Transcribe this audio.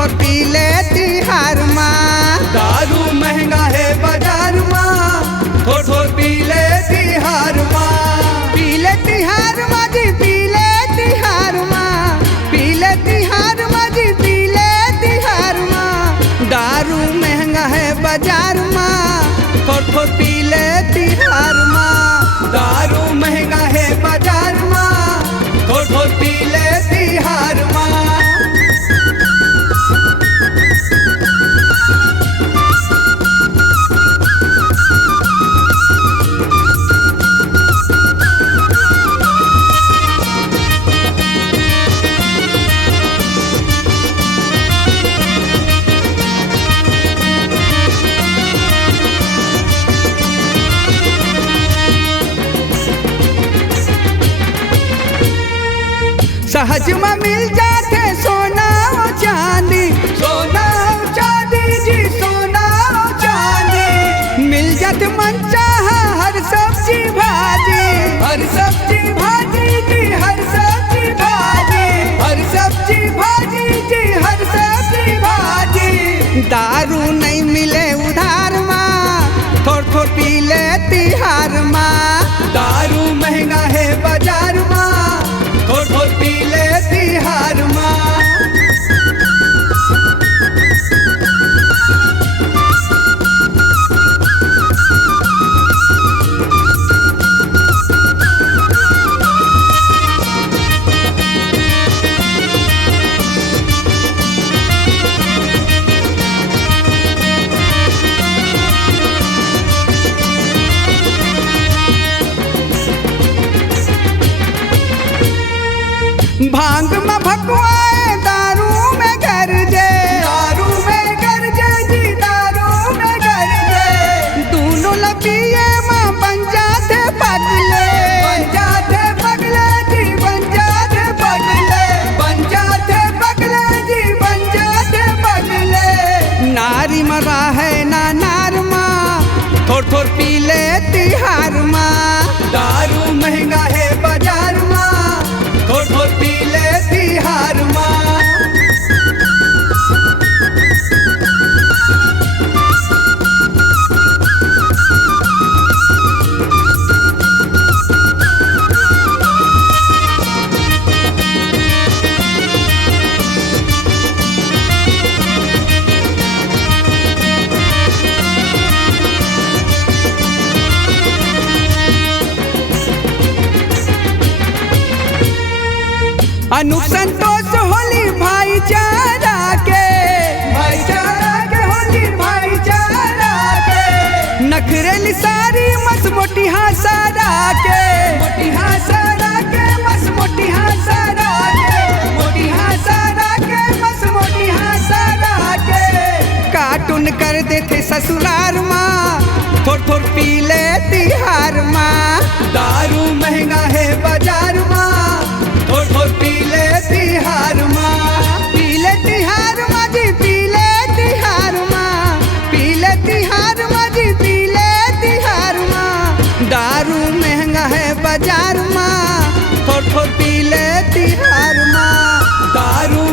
थोड़ पी ले तिहार माँ। दारू महंगा है बाजार माँ, थोड़ थोड़ पी ले तिहार माँ। पी ले तिहार माँ जी, पी ले तिहार माँ, पी ले तिहार माँ जी, पी ले तिहार माँ। दारू महंगा है बाजार माँ, थोड़ थोड़ पी ले तिहार माँ। दारू महंगा है बाजार माँ, थोड़ थोड़ पी ले तिहार माँ। सहज में मिल जाते सोना और चांदी, सोना और चांदी जी, सोना और चांदी। मिल जाते मन चाहा हर सब्जी भाजी, हर सब्जी भाजी जी, हर सब्जी भाजी। हर सब्जी भाजी जी, हर सब्जी भाजी। दारू नहीं मिले उधार माँ, थोड़ थोड़ पी ले तिहार माँ। दारू महंगा है बाजार माँ, थोड़ थोड़ पी ले तिहार माँ। भांग में भकुआए दारू में गरजे, दारू में गरजे जी, दारू में गरजे। दोनों लपिए माँ बन जाते पगले, बन जाते पगले जी, बन जाते पगले। बन जाते पगले जी, बन जाते पगले। नारी मरा है ना नार माँ, थोड़ थोड़ पी ले तिहार माँ। दारू महंगा है बाजार माँ, थोड़ थोड़ पी ले तिहार माँ। अनुप संतोष होली भाईचारा के, भाईचारा के होली भाईचारा के। नखरेली सारी मस मोटिहा सारा के, मोटिहा सारा के, मस मोटिहा सारा के। मोटिहा सारा के, मस मोटिहा सारा के। कार्टून कर देते ससुरार माँ, थोड़ थोड़ पी ले तिहार माँ। दारू महंगा है बाजार माँ, थोड़ थोड़ पी ले तिहार माँ। पी ले तिहार माँ जी, पी ले तिहार माँ, पी ले तिहार माँ जी, पी ले तिहार माँ। दारू महंगा है बाजार माँ, थोड़ थोड़ पी ले तिहार माँ। दारू